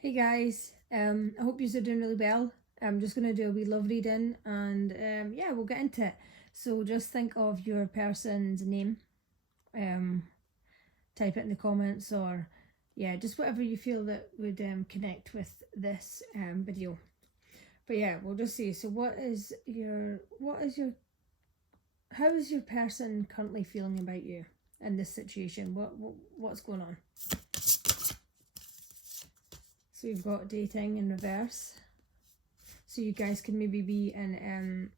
Hey guys, I hope you're doing really well. I'm just gonna do a wee love reading and yeah, we'll get into it. So just think of your person's name, um, type it in the comments or yeah, just whatever you feel that would connect with this video. But yeah, we'll just see. So how is your person currently feeling about you in this situation? What's going on? So we've got dating in reverse. So you guys could maybe be in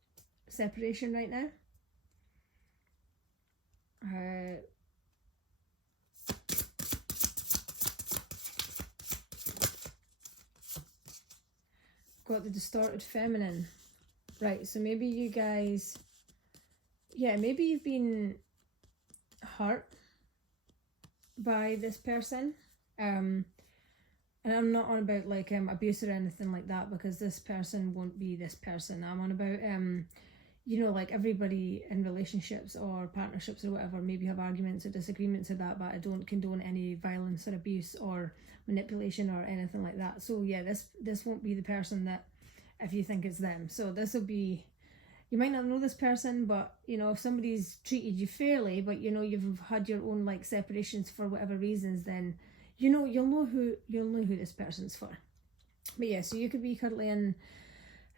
separation right now. Got the distorted feminine. Right, so maybe you guys, yeah, maybe you've been hurt by this person. And I'm not on about like abuse or anything like that, because this person won't be this person. I'm on about like everybody in relationships or partnerships or whatever maybe have arguments or disagreements or that, but I don't condone any violence or abuse or manipulation or anything like that. So yeah, this won't be the person that, if you think it's them. So this will be, you might not know this person, but if somebody's treated you fairly, but you've had your own like separations for whatever reasons, then you'll know who this person's for. But yeah, so you could be currently in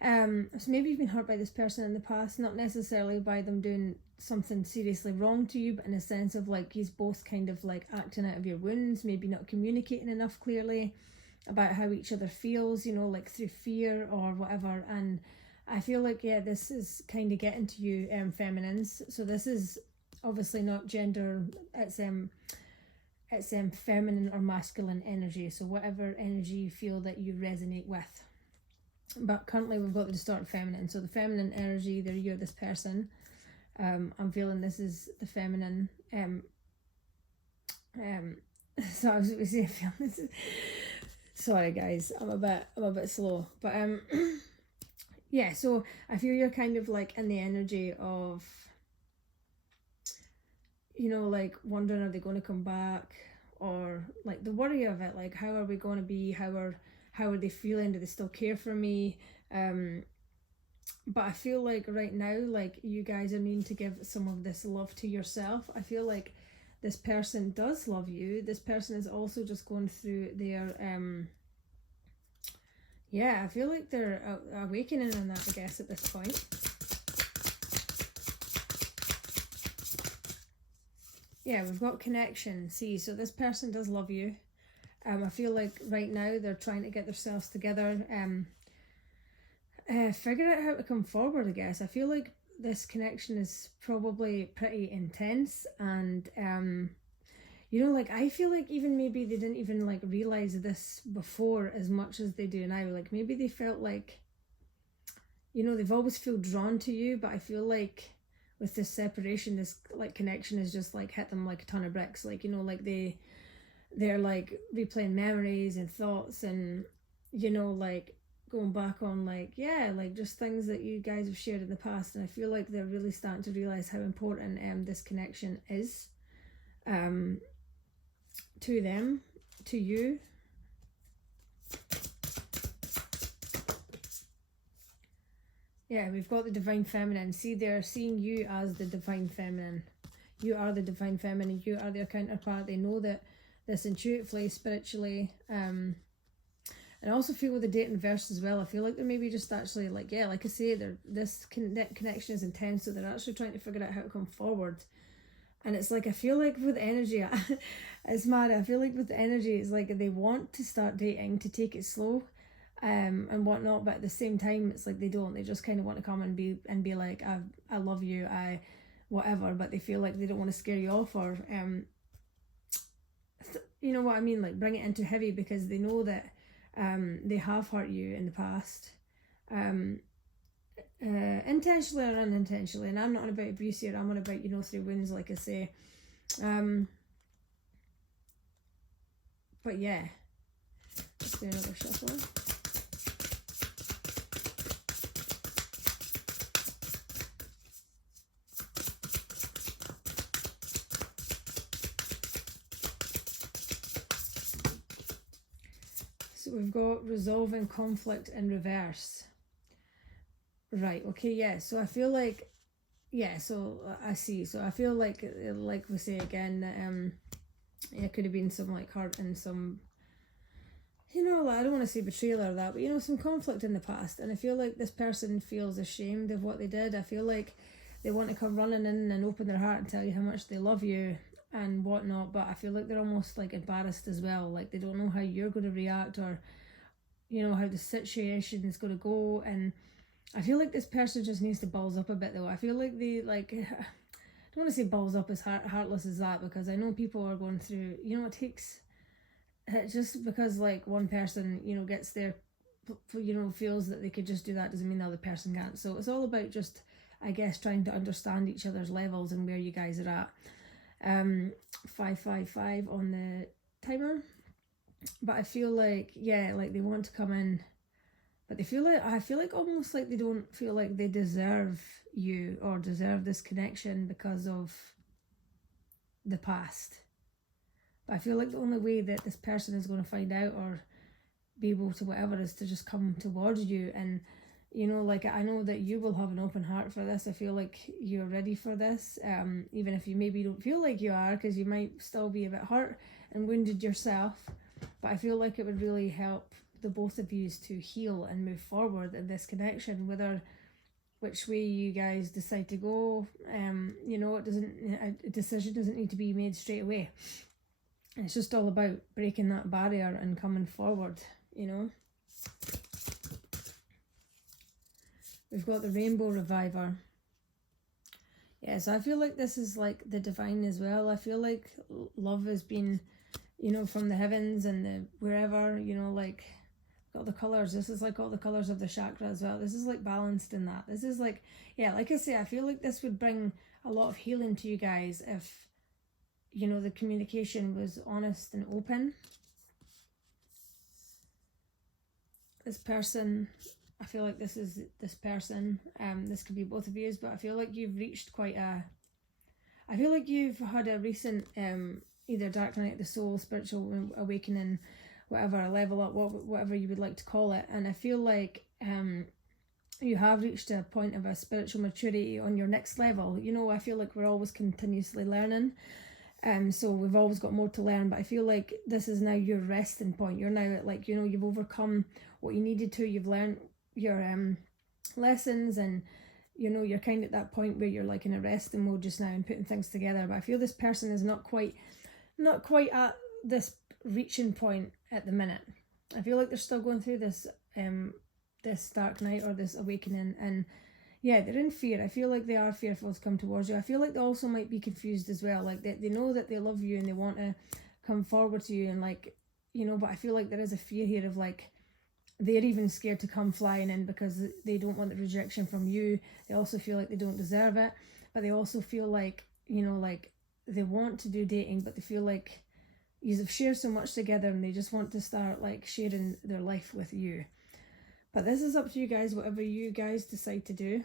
so maybe you've been hurt by this person in the past, not necessarily by them doing something seriously wrong to you, but in a sense of like he's both kind of like acting out of your wounds, maybe not communicating enough clearly about how each other feels, like through fear or whatever. And I feel like, yeah, this is kind of getting to you, feminines. So this is obviously not gender, it's feminine or masculine energy. So whatever energy you feel that you resonate with. But currently we've got the distorted feminine. So the feminine energy, either you're this person. I'm feeling this is the feminine. So I was going to say, this is, sorry guys, I'm a bit slow. But yeah, so I feel you're kind of like in the energy of, like wondering, are they going to come back, or like the worry of it, like how are we going to be, how are they feeling, do they still care for me? But I feel like right now, like you guys are needing to give some of this love to yourself. I feel like this person does love you. This person is also just going through their yeah, I feel like they're awakening on that, I guess, at this point. Yeah, we've got connection. See, so this person does love you. I feel like right now they're trying to get themselves together, figure out how to come forward, I guess. I feel like this connection is probably pretty intense, and like I feel like even maybe they didn't even like realize this before as much as they do now. Like maybe they felt like, they've always feel drawn to you, but I feel like with this separation, this like connection has just like hit them like a ton of bricks. Like like they're like replaying memories and thoughts, and like going back on like, yeah, like just things that you guys have shared in the past. And I feel like they're really starting to realize how important this connection is to them, to you. Yeah, we've got the divine feminine. See, they're seeing you as the divine feminine. You are the divine feminine. You are their counterpart. They know that this intuitively, spiritually. And I also feel with the date in verse as well, I feel like they're maybe just actually like, yeah, like I say, this connection is intense, so they're actually trying to figure out how to come forward. And it's like, I feel like with energy, it's mad. I feel like with the energy, it's like they want to start dating, to take it slow, and whatnot, but at the same time, it's like they don't. They just kind of want to come and be like, I love you, whatever. But they feel like they don't want to scare you off, or you know what I mean, like bring it in too heavy, because they know that they have hurt you in the past, intentionally or unintentionally. And I'm not on about abuse here. I'm on about through wounds, like I say. But yeah, let's do another shuffle. So we've got resolving conflict in reverse. Right, okay, yeah, so I feel like, yeah, so I see. So I feel like we say again, that it could have been some like hurt and some, like, I don't want to say betrayal or that, but some conflict in the past. And I feel like this person feels ashamed of what they did. I feel like they want to come running in and open their heart and tell you how much they love you and whatnot, but I feel like they're almost like embarrassed as well. Like they don't know how you're going to react, or how the situation is going to go. And I feel like this person just needs to balls up a bit though. I feel like they I don't want to say balls up as heartless as that, because I know people are going through, it takes, just because like one person, gets there, feels that they could just do that doesn't mean the other person can't. So it's all about just, I guess, trying to understand each other's levels and where you guys are at. 555 on the timer. But I feel like, yeah, like they want to come in, but I feel like almost like they don't feel like they deserve you or deserve this connection because of the past. But I feel like the only way that this person is going to find out or be able to whatever is to just come towards you. And like, I know that you will have an open heart for this. I feel like you're ready for this, even if you maybe don't feel like you are, because you might still be a bit hurt and wounded yourself. But I feel like it would really help the both of you to heal and move forward in this connection, whether which way you guys decide to go. A decision doesn't need to be made straight away. It's just all about breaking that barrier and coming forward. We've got the Rainbow Reviver. Yeah, so I feel like this is like the divine as well. I feel like love has been, from the heavens and the wherever, like got the colours. This is like all the colours of the chakra as well. This is like balanced in that. This is like, yeah, like I say, I feel like this would bring a lot of healing to you guys if, the communication was honest and open. This person, I feel like this is this person. This could be both of you, but I feel like you've reached I feel like you've had a recent either dark night of the soul, spiritual awakening, whatever, level up, whatever you would like to call it. And I feel like you have reached a point of a spiritual maturity on your next level. I feel like we're always continuously learning. So we've always got more to learn, but I feel like this is now your resting point. You're now at like, you've overcome what you needed to. You've learned your lessons, and you're kind of at that point where you're like in a resting mode just now and putting things together. But I feel this person is not quite at this reaching point at the minute. I feel like they're still going through this this dark night or this awakening, and yeah, they're in fear. I feel like they are fearful to come towards you. I feel like they also might be confused as well. Like they know that they love you and they want to come forward to you, and like, but I feel like there is a fear here of like, they're even scared to come flying in because they don't want the rejection from you. They also feel like they don't deserve it, but they also feel like, like they want to do dating, but they feel like you've shared so much together and they just want to start like sharing their life with you. But this is up to you guys, whatever you guys decide to do.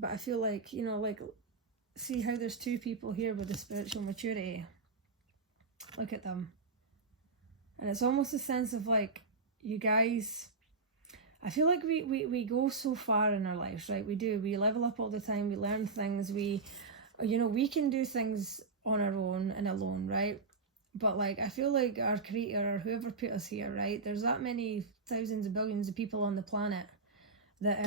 But I feel like, like, see how there's two people here with the spiritual maturity. Look at them. And it's almost a sense of like, you guys, I feel like we go so far in our lives, right? We do. We level up all the time. We learn things. We can do things on our own and alone, right? But like, I feel like our creator or whoever put us here, right? There's that many thousands of billions of people on the planet that,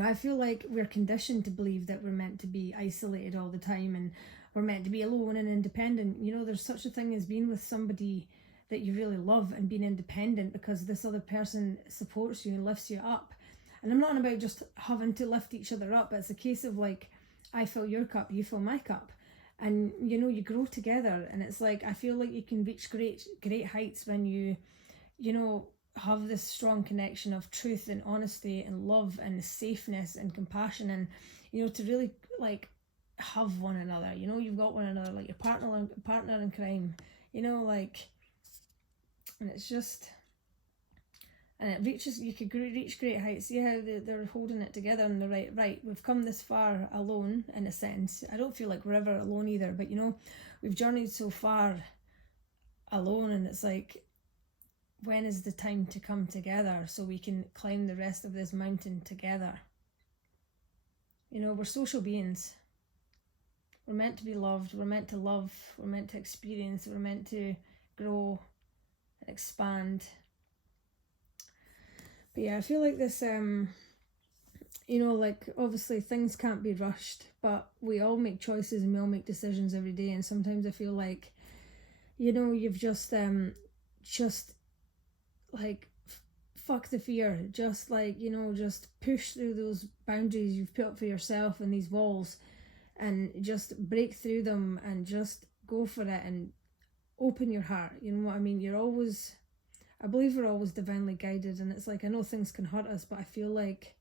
I feel like we're conditioned to believe that we're meant to be isolated all the time and we're meant to be alone and independent. There's such a thing as being with somebody that you really love and being independent because this other person supports you and lifts you up. And I'm not on about just having to lift each other up. It's a case of like, I fill your cup, you fill my cup. And, you grow together. And it's like, I feel like you can reach great heights when you, have this strong connection of truth and honesty and love and safeness and compassion and, to really like have one another. You've got one another, like your partner in crime, like, and it's just, and it reaches, you could reach great heights. See how they're holding it together and they're right, we've come this far alone in a sense. I don't feel like we're ever alone either, but we've journeyed so far alone, and it's like, when is the time to come together so we can climb the rest of this mountain together? You know, we're social beings. We're meant to be loved. We're meant to love. We're meant to experience. We're meant to grow and expand. But yeah, I feel like this, you know, like obviously things can't be rushed, but we all make choices and we all make decisions every day. And sometimes I feel like, you know, you've just like, fuck the fear. Just like, you know, just push through those boundaries you've put up for yourself and these walls and just break through them and just go for it and open your heart. You know what I mean? I believe we're always divinely guided, and it's like, I know things can hurt us, but I feel like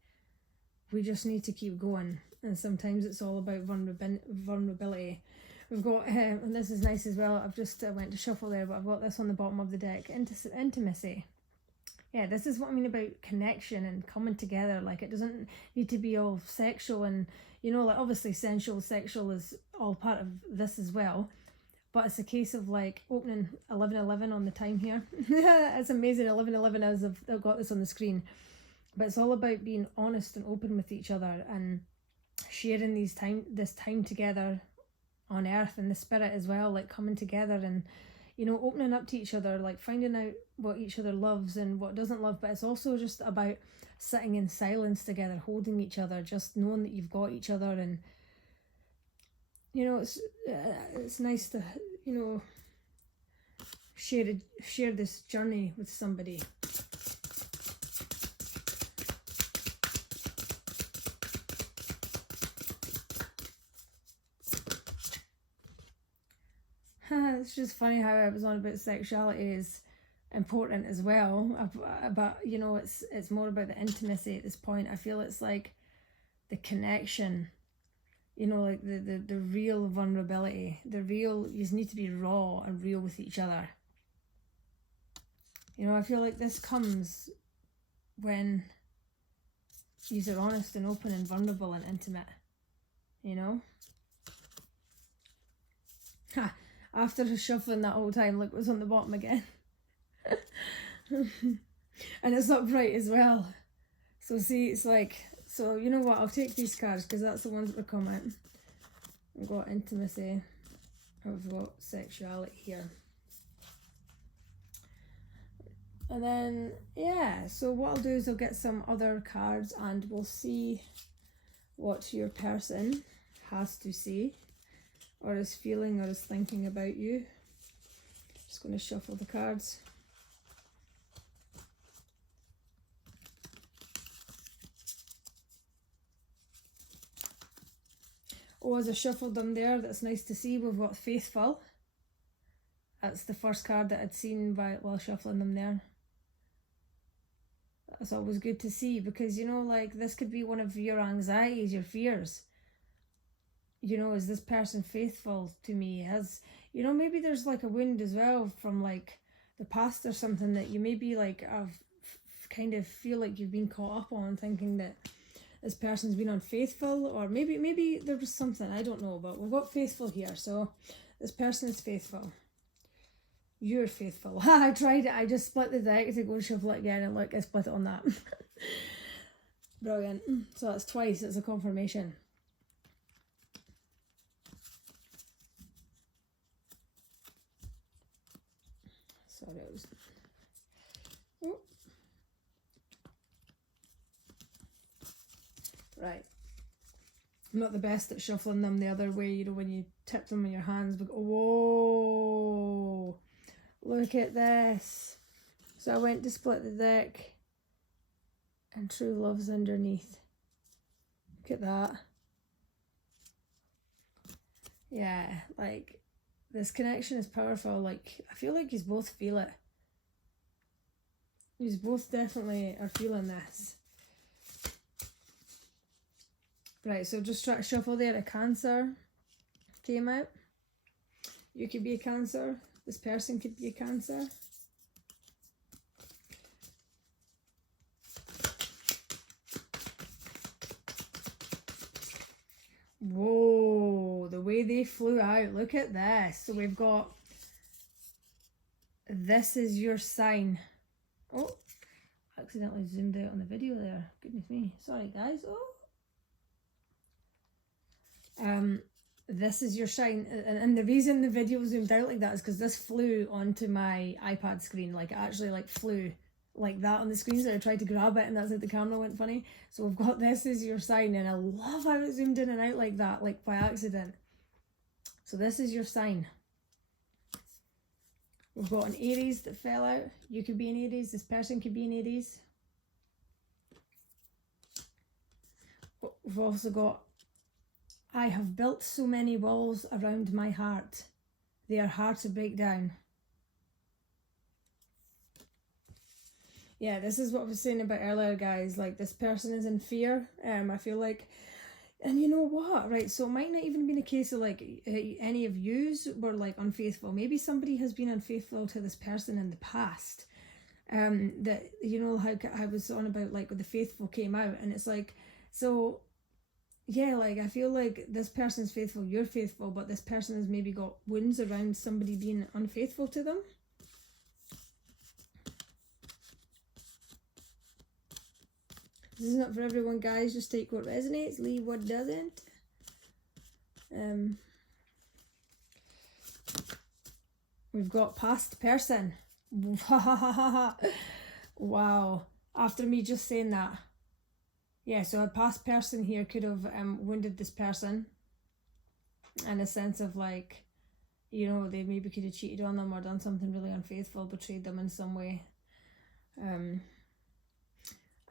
we just need to keep going. And sometimes it's all about vulnerability. We've got, and this is nice as well, I've just went to shuffle there, but I've got this on the bottom of the deck, intimacy. Yeah, this is what I mean about connection and coming together. Like, it doesn't need to be all sexual and, you know, like obviously sensual, sexual is all part of this as well. But it's a case of like opening 11:11 on the time here. It's amazing, 11:11 as I've got this on the screen. But it's all about being honest and open with each other and sharing this time together on earth and the spirit as well, like coming together and, you know, opening up to each other, like finding out what each other loves and what doesn't love. But it's also just about sitting in silence together, holding each other, just knowing that you've got each other. And you know, it's nice to, you know, share this journey with somebody. It's just funny how I was on about sexuality is important as well, but you know, it's more about the intimacy at this point. I feel it's like the connection, you know, like the real vulnerability, you just need to be raw and real with each other. You know, I feel like this comes when you're honest and open and vulnerable and intimate, you know. After shuffling that whole time, look what's on the bottom again. And it's upright as well. So see, it's like, so you know what, I'll take these cards because that's the ones that were coming. I've got intimacy, I've got sexuality here. And then, yeah, so what I'll do is I'll get some other cards and we'll see what your person has to say or is feeling or is thinking about you. Just going to shuffle the cards. Oh, as I shuffled them there, that's nice to see. We've got Faithful. That's the first card that I'd seen while shuffling them there. That's always good to see because, you know, like this could be one of your anxieties, your fears. You know, is this person faithful to me? You know, maybe there's like a wound as well from like the past or something that you maybe like kind of feel like you've been caught up on, thinking that this person's been unfaithful, or maybe there was something, I don't know, but we've got faithful here, so this person is faithful. You're faithful. I tried it, I just split the deck to go and shuffle it again, and look, I split it on that. Brilliant. So that's twice, it's a confirmation. Sorry, I was... Oh. Right. I'm not the best at shuffling them the other way, you know, when you tip them in your hands. But whoa! Look at this. So I went to split the deck and True Love's underneath. Look at that. Yeah, like this connection is powerful. Like I feel like you both feel it. You both definitely are feeling this. Right, so just try to shuffle there. A Cancer came out. You could be a Cancer. This person could be a Cancer. Whoa, the way they flew out. Look at this. So we've got, this is your sign. Oh, accidentally zoomed out on the video there. Goodness me. Sorry, guys. Oh. This is your shine, and the reason the video zoomed out like that is because this flew onto my iPad screen. Like, it actually like flew like that on the screen, so I tried to grab it and that's how the camera went funny. So we've got this is your sign, and I love how it zoomed in and out like that, like by accident. So this is your sign. We've got an Aries that fell out. You could be an Aries, this person could be an Aries. We've also got, I have built so many walls around my heart. They are hard to break down. Yeah, this is what I was saying about earlier, guys. Like, this person is in fear. I feel like, and you know what, right? So it might not even be a case of like any of yous were like unfaithful. Maybe somebody has been unfaithful to this person in the past. That, you know, how I was on about like when the faithful came out, and it's like, so yeah, like I feel like this person's faithful, you're faithful, but this person has maybe got wounds around somebody being unfaithful to them. This is not for everyone, guys. Just take what resonates, leave what doesn't. We've got past person. Wow. After me just saying that. Yeah, so a past person here could have wounded this person in a sense of like, you know, they maybe could have cheated on them or done something really unfaithful, betrayed them in some way.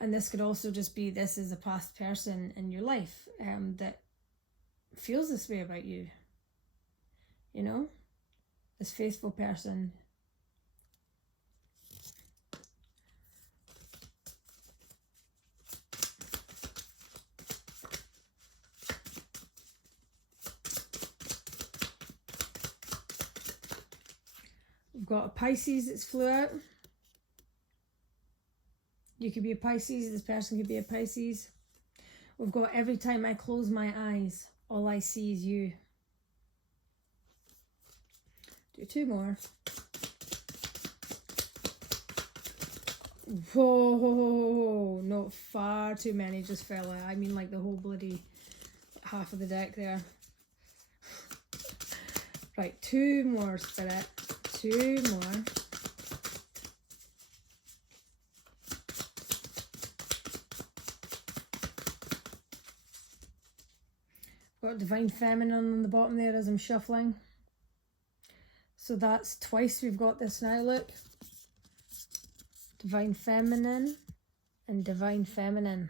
And this could also just be, this is a past person in your life that feels this way about you. You know? This faithful person. We've got a Pisces that's flew out. You could be a Pisces, this person could be a Pisces. We've got every time I close my eyes, all I see is you. Do two more. Whoa, no, far too many just fell out. I mean like the whole bloody half of the deck there. Right, two more, Spirit. Two more. Got Divine Feminine on the bottom there as I'm shuffling. So that's twice we've got this now, look. Divine Feminine and Divine Feminine.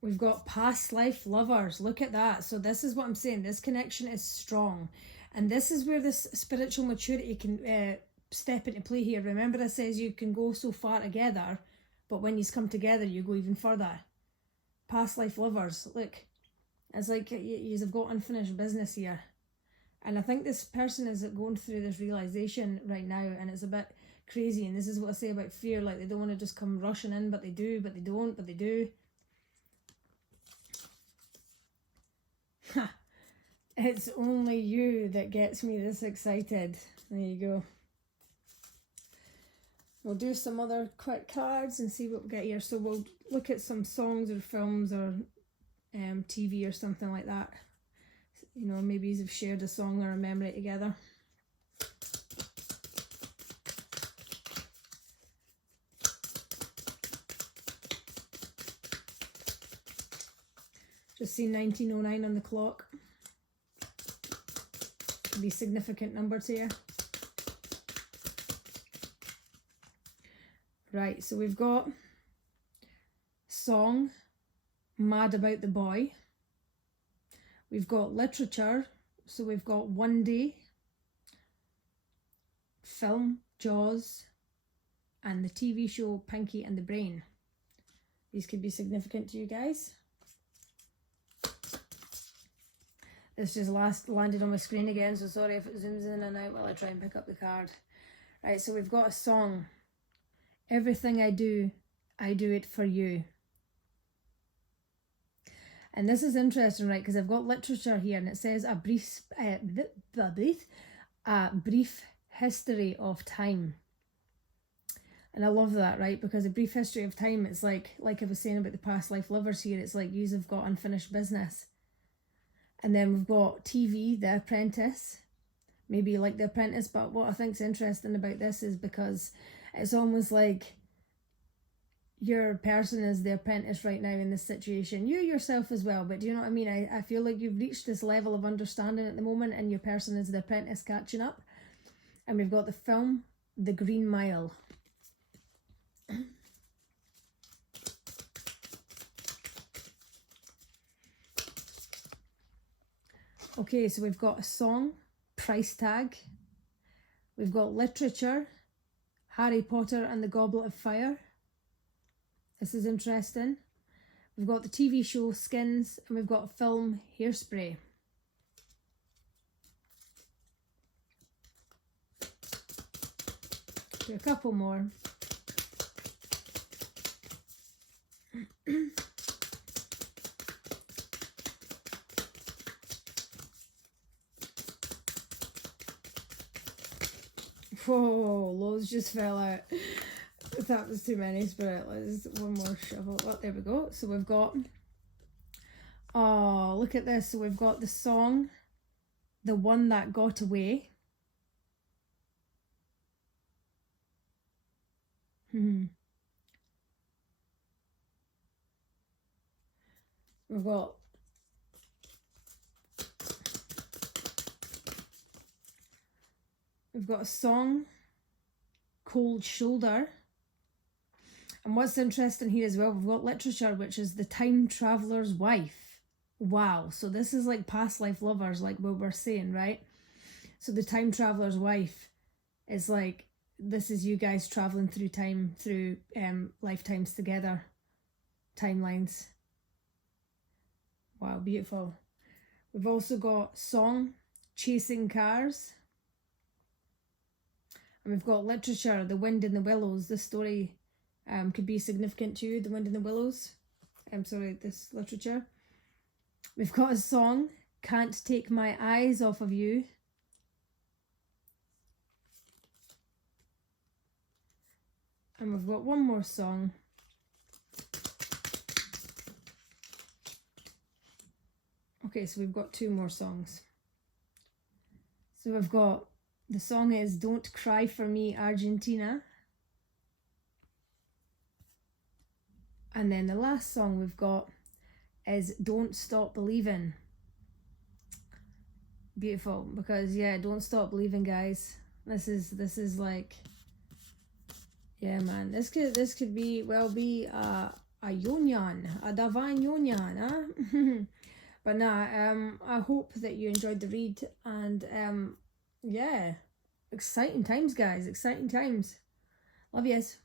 We've got past life lovers. Look at that. So this is what I'm saying. This connection is strong. And this is where this spiritual maturity can step into play here. Remember I says you can go so far together, but when you come together, you go even further. Past life lovers. Look. It's like you've got unfinished business here. And I think this person is going through this realization right now, and it's a bit crazy. And this is what I say about fear. Like, they don't want to just come rushing in, but they do, but they don't, but they do. It's only you that gets me this excited. There you go. We'll do some other quick cards and see what we get here. So we'll look at some songs or films or TV or something like that. You know, maybe you've shared a song or a memory together. Just see 1909 on the clock. Could be a significant number to you. Right, so we've got song, Mad About the Boy. We've got literature, so we've got One Day, film, Jaws, and the TV show Pinky and the Brain. These could be significant to you guys. This just landed on my screen again, so sorry if it zooms in and out while I try and pick up the card. Right, so we've got a song. Everything I do it for you. And this is interesting, right? Because I've got literature here, and it says a brief history of time. And I love that, right? Because a brief history of time, it's like I was saying about the past life lovers here, it's like yous have got unfinished business. And then we've got TV, The Apprentice. Maybe you like The Apprentice, but what I think's interesting about this is because it's almost like your person is the apprentice right now in this situation. You yourself as well, but do you know what I mean? I feel like you've reached this level of understanding at the moment, and your person is the apprentice catching up. And we've got the film, The Green Mile. Okay, so we've got a song, Price Tag. We've got literature, Harry Potter and the Goblet of Fire. This is interesting. We've got the TV show, Skins, and we've got film, Hairspray. Do a couple more. Whoa, loads just fell out. That was too many, Spirit. Let's one more shuffle. Well, there we go. So we've got, oh, look at this. So we've got the song, The One That Got Away. We've got a song, Cold Shoulder. And what's interesting here as well, we've got literature, which is The Time Traveler's Wife. Wow, so this is like past life lovers, like what we're saying, right? So The Time Traveler's Wife is like, this is you guys traveling through time, through lifetimes together, timelines. Wow, beautiful. We've also got song, Chasing Cars. And we've got literature, The Wind in the Willows. This story could be significant to you, The Wind in the Willows. This literature. We've got a song, Can't Take My Eyes Off of You. And we've got one more song. Okay, so we've got two more songs. So we've got, the song is Don't Cry For Me, Argentina. And then the last song we've got is Don't Stop Believing. Beautiful, because yeah, don't stop believing, guys. This is like, yeah, man. This could be a union, a divine union, huh? But nah, I hope that you enjoyed the read, and yeah, exciting times, guys. Exciting times. Love yous.